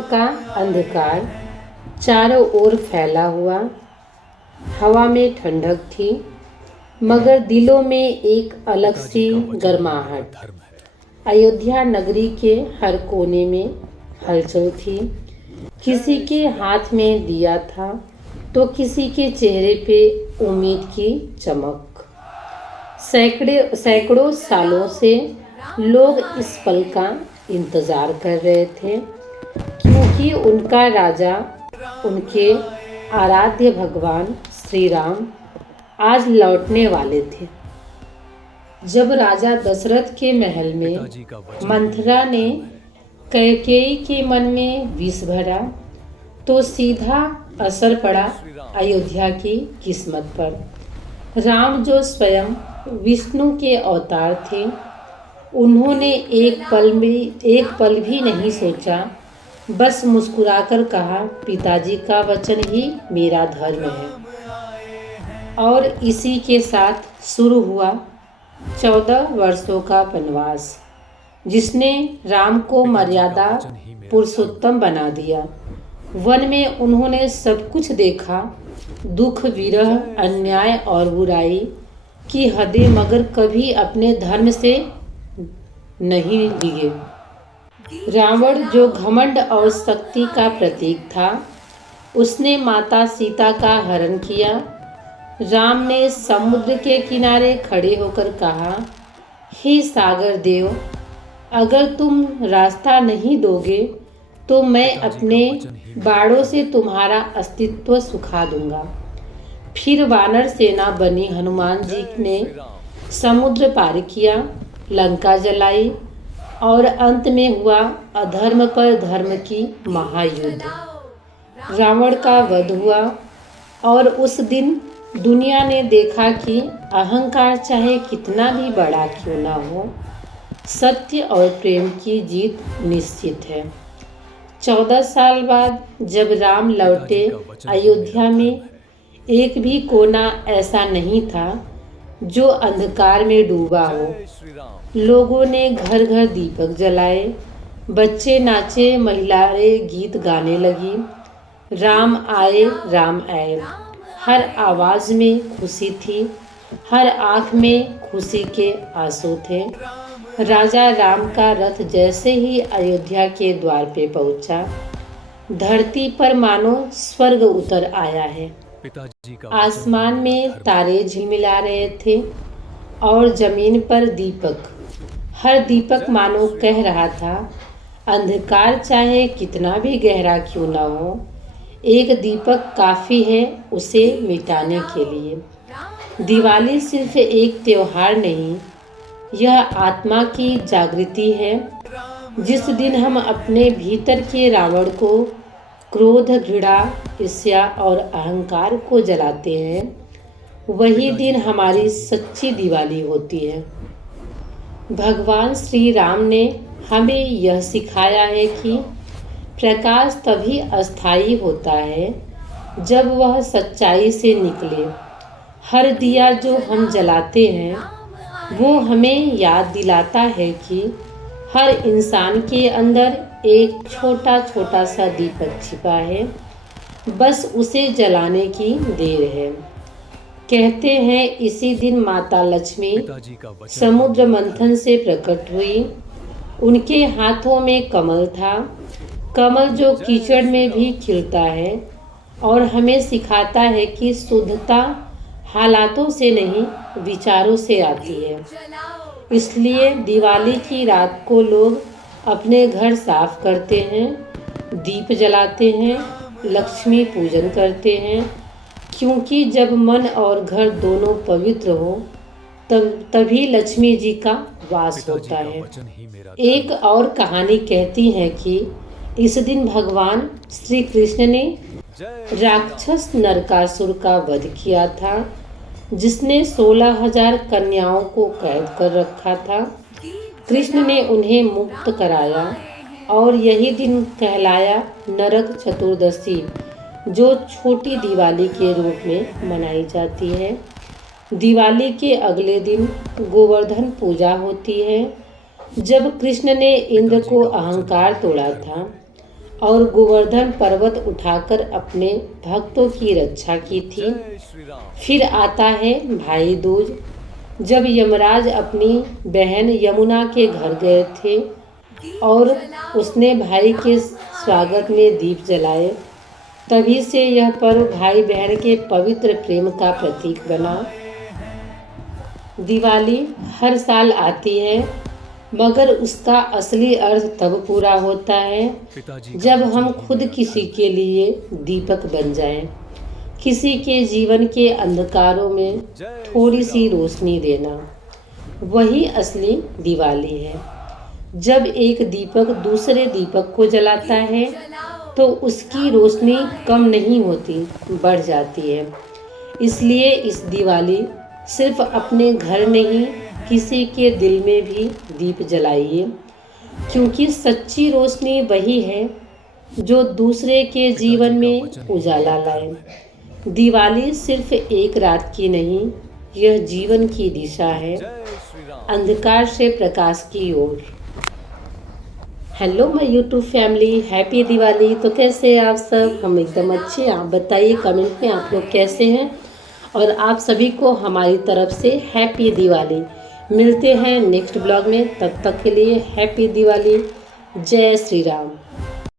रात का अंधकार चारों ओर फैला हुआ। हवा में ठंडक थी, मगर दिलों में एक अलग सी गर्माहट। अयोध्या नगरी के हर कोने में हलचल थी। किसी के हाथ में दिया था तो किसी के चेहरे पे उम्मीद की चमक। सैकड़ों सालों से लोग इस पल का इंतजार कर रहे थे, क्योंकि उनका राजा, उनके आराध्य भगवान श्री राम आज लौटने वाले थे। जब राजा दशरथ के महल में मंथरा ने कैकेयी के मन में विष भरा, तो सीधा असर पड़ा अयोध्या की किस्मत पर। राम जो स्वयं विष्णु के अवतार थे, उन्होंने एक पल भी नहीं सोचा, बस मुस्कुराकर कहा, पिताजी का वचन ही मेरा धर्म है। और इसी के साथ शुरू हुआ 14 वर्षों का वनवास, जिसने राम को मर्यादा पुरुषोत्तम बना दिया। वन में उन्होंने सब कुछ देखा, दुख, विरह, अन्याय और बुराई की हदें, मगर कभी अपने धर्म से नहीं डिगे। रावण जो घमंड और शक्ति का प्रतीक था, उसने माता सीता का हरण किया। राम ने समुद्र के किनारे खड़े होकर कहा, हे सागर देव, अगर तुम रास्ता नहीं दोगे तो मैं अपने बाणों से तुम्हारा अस्तित्व सुखा दूंगा। फिर वानर सेना बनी हनुमान जी ने समुद्र पार किया, लंका जलाई और अंत में हुआ अधर्म पर धर्म की महायुद्ध। रावण का वध हुआ और उस दिन दुनिया ने देखा कि अहंकार चाहे कितना भी बड़ा क्यों ना हो, सत्य और प्रेम की जीत निश्चित है। 14 साल बाद जब राम लौटे, अयोध्या में एक भी कोना ऐसा नहीं था जो अंधकार में डूबा हो। लोगों ने घर घर दीपक जलाए, बच्चे नाचे, महिलाएं गीत गाने लगी। राम आए, राम आए। हर आवाज में खुशी थी, हर आंख में खुशी के आंसू थे। राजा राम का रथ जैसे ही अयोध्या के द्वार पे पहुंचा, धरती पर मानो स्वर्ग उतर आया है। आसमान में तारे झिलमिला रहे थे और जमीन पर दीपक, हर दीपक मानो कह रहा था, अंधकार चाहे कितना भी गहरा क्यों ना हो, एक दीपक काफी है उसे मिटाने के लिए। दिवाली सिर्फ एक त्योहार नहीं, यह आत्मा की जागृति है। जिस दिन हम अपने भीतर के रावण को, क्रोध, घृणा, ईर्ष्या और अहंकार को जलाते हैं, वही दिन हमारी सच्ची दिवाली होती है। भगवान श्री राम ने हमें यह सिखाया है कि प्रकाश तभी अस्थायी होता है जब वह सच्चाई से निकले। हर दिया जो हम जलाते हैं, वो हमें याद दिलाता है कि हर इंसान के अंदर एक छोटा छोटा सा दीपक छिपा है, बस उसे जलाने की देर है। कहते हैं इसी दिन माता लक्ष्मी समुद्र मंथन से प्रकट हुई। उनके हाथों में कमल था, कमल जो कीचड़ में भी खिलता है और हमें सिखाता है कि शुद्धता हालातों से नहीं, विचारों से आती है। इसलिए दिवाली की रात को लोग अपने घर साफ करते हैं, दीप जलाते हैं, लक्ष्मी पूजन करते हैं, क्योंकि जब मन और घर दोनों पवित्र हो, तभी लक्ष्मी जी का वास होता है। एक और कहानी कहती है कि इस दिन भगवान श्री कृष्ण ने राक्षस नरकासुर का वध किया था, जिसने 16,000 कन्याओं को कैद कर रखा था। कृष्ण ने उन्हें मुक्त कराया और यही दिन कहलाया नरक चतुर्दशी, जो छोटी दिवाली के रूप में मनाई जाती है। दिवाली के अगले दिन गोवर्धन पूजा होती है। जब कृष्ण ने इंद्र को अहंकार तोड़ा था, और गोवर्धन पर्वत उठाकर अपने भक्तों की रक्षा की थी। फिर आता है भाई दूज, जब यमराज अपनी बहन यमुना के घर गए थे और उसने भाई के स्वागत में दीप जलाए। तभी से यह पर्व भाई बहन के पवित्र प्रेम का प्रतीक बना। दिवाली हर साल आती है, मगर उसका असली अर्थ तब पूरा होता है जब हम खुद किसी के लिए दीपक बन जाएं, किसी के जीवन के अंधकारों में थोड़ी सी रोशनी देना, वही असली दिवाली है। जब एक दीपक दूसरे दीपक को जलाता है तो उसकी रोशनी कम नहीं होती, बढ़ जाती है। इसलिए इस दिवाली सिर्फ अपने घर नहीं, किसी के दिल में भी दीप जलाइए, क्योंकि सच्ची रोशनी वही है जो दूसरे के जीवन में उजाला लाए। दिवाली सिर्फ एक रात की नहीं, यह जीवन की दिशा है, अंधकार से प्रकाश की ओर। Hello my YouTube family, happy Diwali. तो कैसे हैं आप सब? हम एकदम अच्छे। आप बताइए कमेंट में आप लोग कैसे हैं, और आप सभी को हमारी तरफ से हैप्पी दिवाली। मिलते हैं नेक्स्ट ब्लॉग में, तब तक के लिए हैप्पी दिवाली। जय श्री राम।